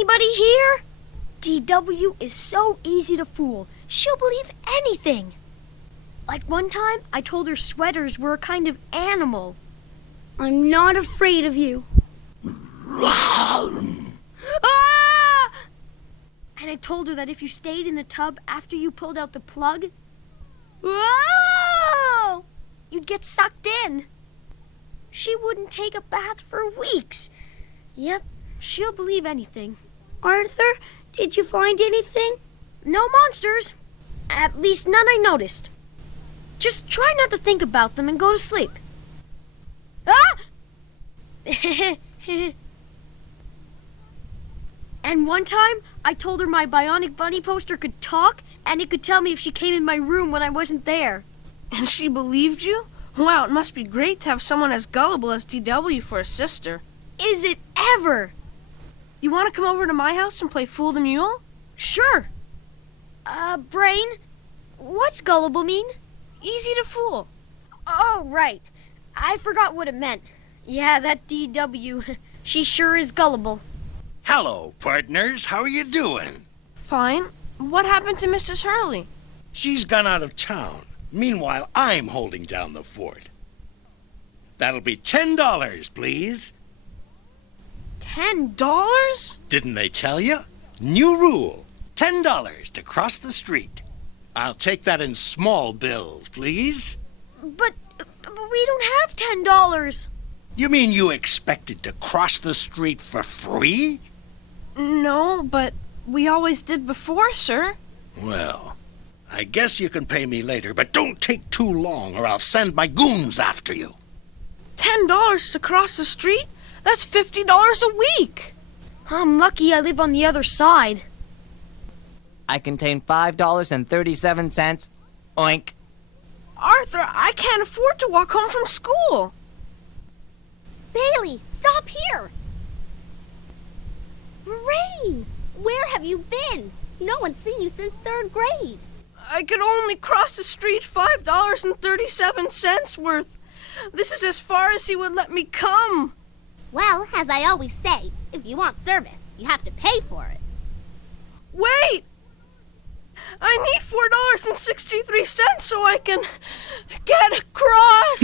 anybody here? DW is so easy to fool. She'll believe anything. Like one time, I told her sweaters were a kind of animal. I'm not afraid of you. Ah! And I told her that if you stayed in the tub after you pulled out the plug, whoa! You'd get sucked in. She wouldn't take a bath for weeks. Yep, she'll believe anything. Arthur, did you find anything? No monsters. At least none I noticed. Just try not to think about them and go to sleep. Ah! And one time, I told her my bionic bunny poster could talk, and it could tell me if she came in my room when I wasn't there. And she believed you? Wow, it must be great to have someone as gullible as DW for a sister. Is it ever? You want to come over to my house and play Fool the Mule? Sure. Brain, what's gullible mean? Easy to fool. Oh, right. I forgot what it meant. Yeah, that DW. She sure is gullible. Hello, partners. How are you doing? Fine. What happened to Mrs. Hurley? She's gone out of town. Meanwhile, I'm holding down the fort. That'll be $10, please. $10? Didn't they tell you? New rule. $10 to cross the street. I'll take that in small bills, please. But we don't have $10. You mean you expected to cross the street for free? No, but we always did before, sir. Well, I guess you can pay me later, but don't take too long or I'll send my goons after you. $10 to cross the street? That's $50 a week. I'm lucky I live on the other side. I contain $5.37. Oink. Arthur, I can't afford to walk home from school. Bailey, stop here! Brain, where have you been? No one's seen you since 3rd grade. I could only cross the street $5.37 worth. This is as far as he would let me come. Well, as I always say, if you want service, you have to pay for it. Wait! I need $4.63 so I can get across.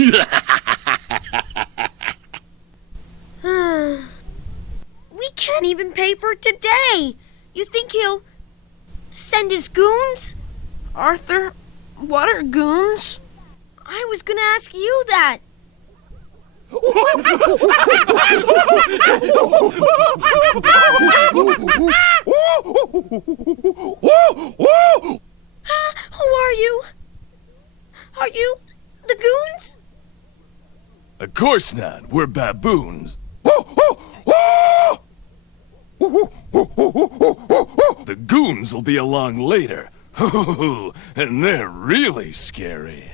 We can't even pay for it today. You think he'll send his goons? Arthur, what are goons? I was gonna ask you that. Who are you? Are you the goons? Of course not. We're baboons. The goons will be along later. And they're really scary.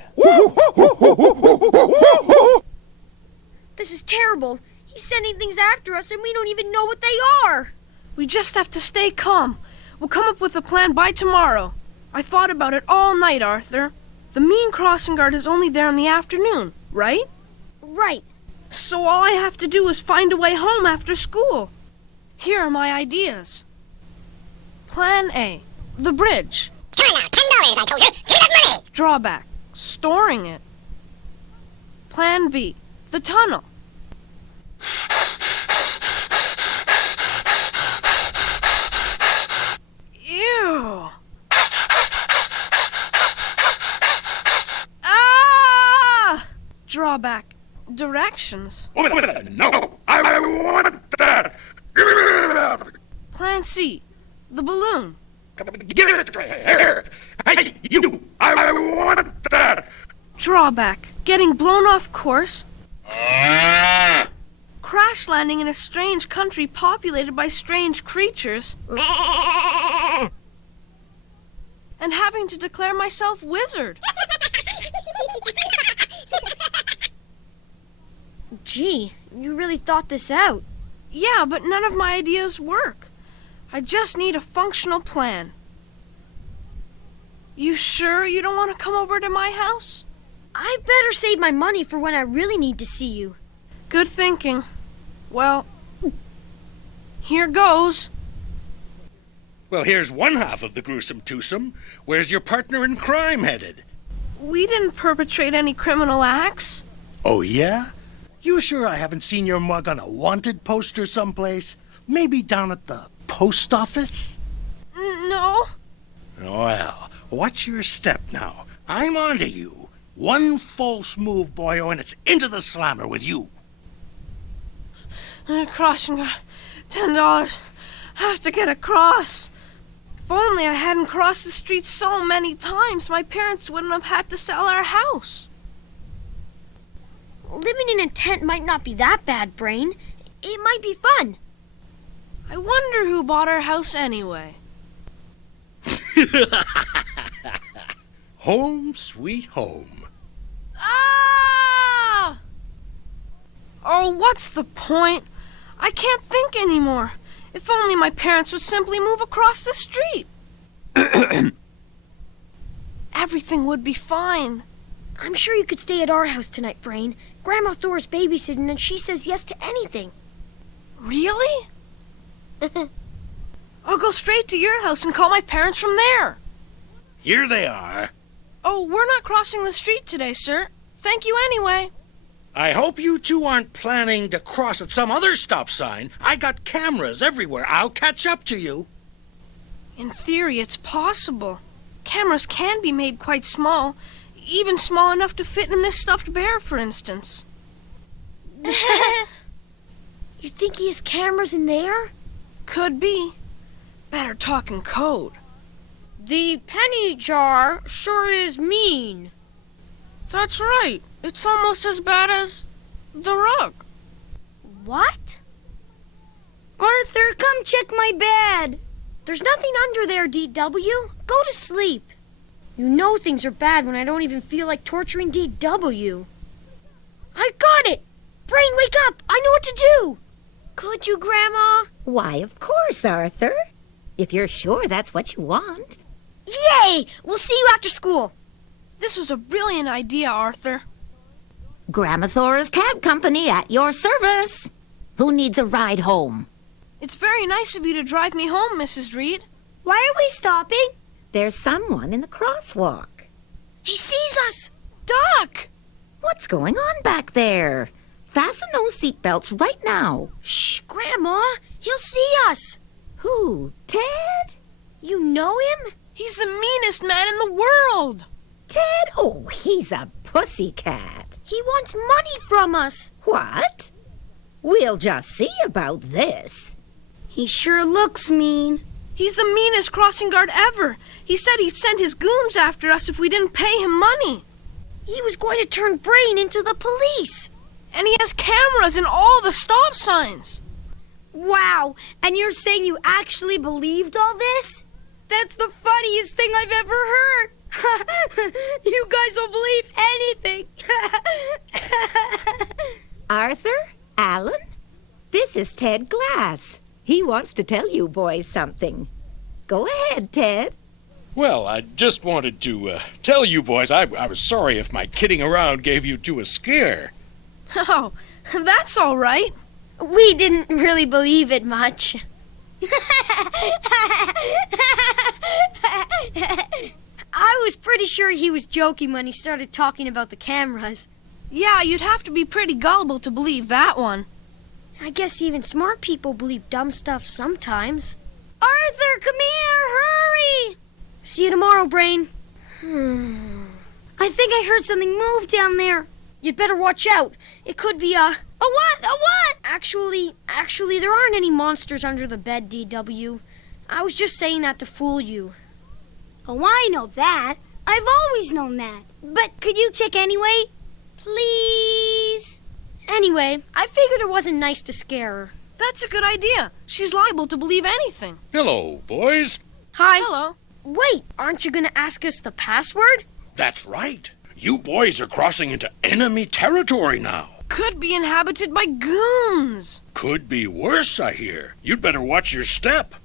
This is terrible. He's sending things after us and we don't even know what they are. We just have to stay calm. We'll come up with a plan by tomorrow. I thought about it all night, Arthur. The mean crossing guard is only there in the afternoon, right? Right. So all I have to do is find a way home after school. Here are my ideas. Plan A, the bridge. Come on now, $10 I told you. Give me that money! Drawback, storing it. Plan B, the tunnel. Ew. Ah! Drawback, directions. No, I want that. Give it. Plan C, the balloon. Give it here. Hey, you. I want that. Drawback, getting blown off course. Crash landing in a strange country populated by strange creatures. And having to declare myself wizard. Gee, you really thought this out. Yeah, but none of my ideas work. I just need a functional plan. You sure you don't want to come over to my house? I better save my money for when I really need to see you. Good thinking. Well, here goes. Well, here's one half of the gruesome twosome. Where's your partner in crime headed? We didn't perpetrate any criminal acts. Oh, yeah? You sure I haven't seen your mug on a wanted poster someplace? Maybe down at the post office? No. Well, watch your step now. I'm onto you. One false move, boyo, and it's into the slammer with you. Crossing guard, $10. Have to get across. If only I hadn't crossed the street so many times, my parents wouldn't have had to sell our house. Living in a tent might not be that bad, Brain. It might be fun. I wonder who bought our house anyway. Home sweet home. Ah! Oh, what's the point? I can't think anymore. If only my parents would simply move across the street. Everything would be fine. I'm sure you could stay at our house tonight, Brain. Grandma Thor's babysitting and she says yes to anything. Really? I'll go straight to your house and call my parents from there. Here they are. Oh, we're not crossing the street today, sir. Thank you anyway. I hope you two aren't planning to cross at some other stop sign. I got cameras everywhere. I'll catch up to you. In theory, it's possible. Cameras can be made quite small, even small enough to fit in this stuffed bear, for instance. You think he has cameras in there? Could be. Better talk in code. The penny jar sure is mean. That's right. It's almost as bad as the rug. What? Arthur, come check my bed. There's nothing under there, DW. Go to sleep. You know things are bad when I don't even feel like torturing DW. I got it! Brain, wake up! I know what to do! Could you, Grandma? Why, of course, Arthur. If you're sure that's what you want. Yay! We'll see you after school. This was a brilliant idea, Arthur. Grandma Thora's cab company at your service. Who needs a ride home? It's very nice of you to drive me home, Mrs. Reed. Why are we stopping? There's someone in the crosswalk. He sees us! Duck! What's going on back there? Fasten those seatbelts right now. Shh, Grandma! He'll see us! Who? Ted? You know him? He's the meanest man in the world! Ted? Oh, he's a pussycat. He wants money from us. What? We'll just see about this. He sure looks mean. He's the meanest crossing guard ever. He said he'd send his goons after us if we didn't pay him money. He was going to turn Brain into the police. And he has cameras in all the stop signs. Wow, and you're saying you actually believed all this? That's the funniest thing I've ever heard. You guys don't believe anything. Arthur? Alan? This is Ted Glass. He wants to tell you boys something. Go ahead, Ted. Well, I just wanted to tell you boys I was sorry if my kidding around gave you two a scare. Oh, that's all right. We didn't really believe it much. I was pretty sure he was joking when he started talking about the cameras. Yeah, you'd have to be pretty gullible to believe that one. I guess even smart people believe dumb stuff sometimes. Arthur, come here, hurry! See you tomorrow, Brain. I think I heard something move down there. You'd better watch out. It could be a what? A what? Actually, there aren't any monsters under the bed, DW. I was just saying that to fool you. Oh, I know that. I've always known that. But could you check anyway? Please? Anyway, I figured it wasn't nice to scare her. That's a good idea. She's liable to believe anything. Hello, boys. Hi. Hello. Wait, aren't you going to ask us the password? That's right. You boys are crossing into enemy territory now. Could be inhabited by goons. Could be worse, I hear. You'd better watch your step.